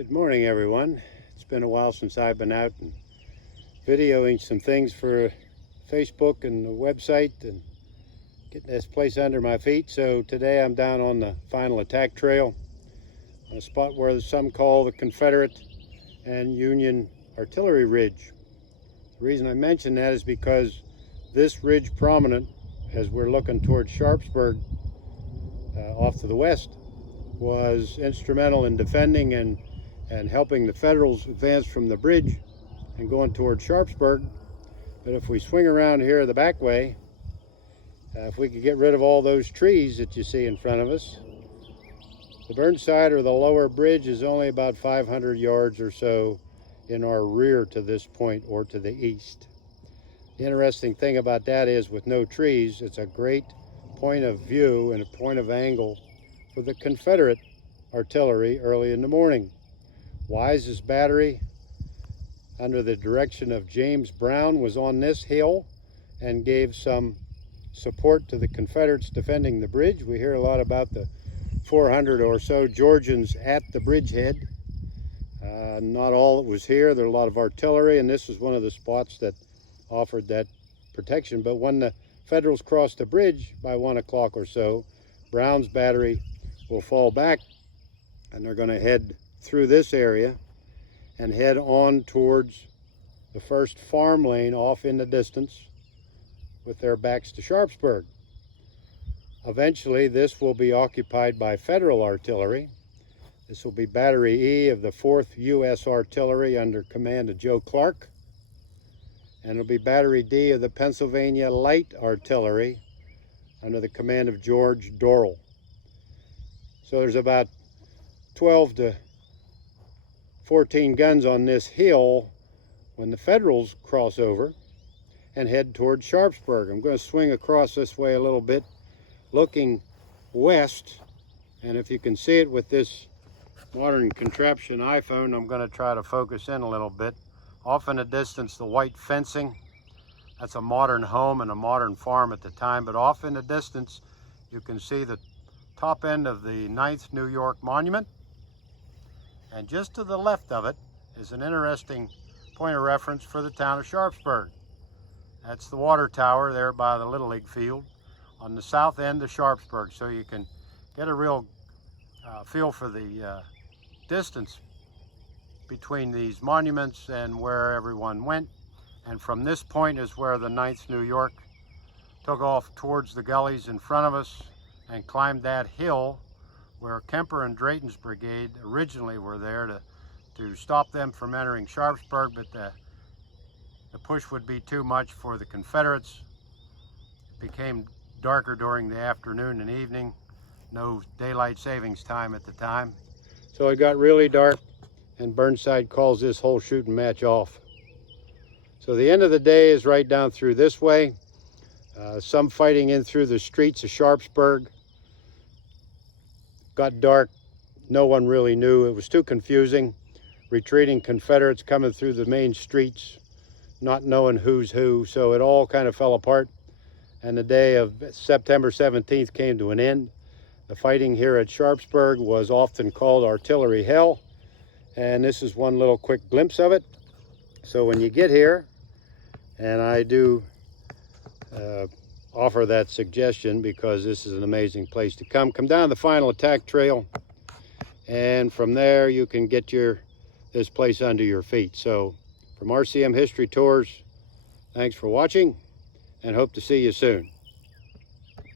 Good morning, everyone. It's been a while since I've been out and videoing some things for Facebook and the website and getting this place under my feet. So today I'm down on the final attack trail on a spot where some call the Confederate and Union Artillery Ridge. The reason I mention that is because this ridge prominent, as we're looking towards Sharpsburg off to the west, was instrumental in defending and helping the Federals advance from the bridge and going toward Sharpsburg. But if we swing around here the back way, if we could get rid of all those trees that you see in front of us, the Burnside or the lower bridge is only about 500 yards or so in our rear to this point or to the east. The interesting thing about that is with no trees, it's a great point of view and a point of angle for the Confederate artillery early in the morning. Wise's battery, under the direction of James Brown, was on this hill and gave some support to the Confederates defending the bridge. We hear a lot about the 400 or so Georgians at the bridgehead. Not all that was here. There are a lot of artillery, and this is one of the spots that offered that protection. But when the Federals crossed the bridge by 1 o'clock or so, Brown's battery will fall back, and they're going to head through this area and head on towards the first farm lane off in the distance with their backs to Sharpsburg. Eventually this will be occupied by Federal artillery. This will be Battery E of the 4th U.S. Artillery under command of Joe Clark, and it'll be Battery D of the Pennsylvania Light Artillery under the command of George Dorrell. So there's about 12 to 14 guns on this hill when the Federals cross over and head toward Sharpsburg. I'm going to swing across this way a little bit, looking west, and if you can see it with this modern contraption iPhone, I'm going to try to focus in a little bit. Off in the distance, the white fencing, that's a modern home and a modern farm at the time, but off in the distance you can see the top end of the 9th New York Monument. And just to the left of it is an interesting point of reference for the town of Sharpsburg. That's the water tower there by the Little League field on the south end of Sharpsburg. So you can get a real feel for the distance between these monuments and where everyone went. And from this point is where the 9th New York took off towards the gullies in front of us and climbed that hill where Kemper and Drayton's brigade originally were there to stop them from entering Sharpsburg, but the push would be too much for the Confederates. It became darker during the afternoon and evening, no daylight savings time at the time. So it got really dark, and Burnside calls this whole shooting match off. So the end of the day is right down through this way. Some fighting in through the streets of Sharpsburg. Got dark, no one really knew. It was too confusing. Retreating Confederates coming through the main streets, not knowing who's who, so it all kind of fell apart. And the day of September 17th came to an end. The fighting here at Sharpsburg was often called artillery hell, and this is one little quick glimpse of it. So when you get here, and I do offer that suggestion because this is an amazing place to come down the final attack trail, and from there you can get this place under your feet. So from RCM History Tours, thanks for watching and hope to see you soon.